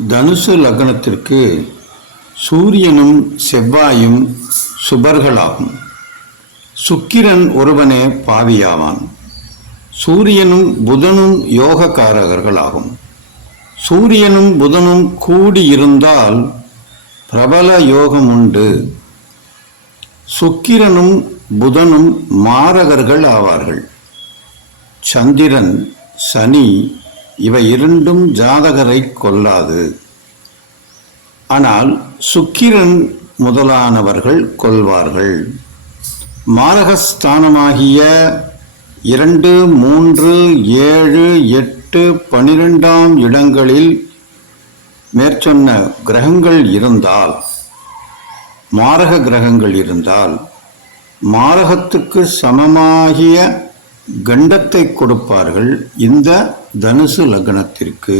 தனுசு லக்னத்திற்கு சூரியனும் செவ்வாயும் சுபர்களாகும். சுக்கிரன் ஒருவனே பாவியாவான். சூரியனும் புதனும் யோகக்காரகர்களாகும். சூரியனும் புதனும் கூடியிருந்தால் பிரபல யோகம் உண்டு. சுக்கிரனும் புதனும் மாரகர்கள் ஆவார்கள். சந்திரன் சனி இவை இரண்டும் ஜாதகரை கொல்லாது. ஆனால் சுக்கிரன் முதலானவர்கள் கொல்வார்கள் மாரகஸ்தானமாகிய இரண்டு மூன்று ஏழு எட்டு பனிரெண்டாம் இடங்களில் மேற்சொன்ன கிரகங்கள் இருந்தால் மாரக கிரகங்கள் இருந்தால் மாரகத்துக்கு சமமாகிய கண்டத்தை கொடுப்பார்கள் இந்த தனுசு லக்னத்திற்கு.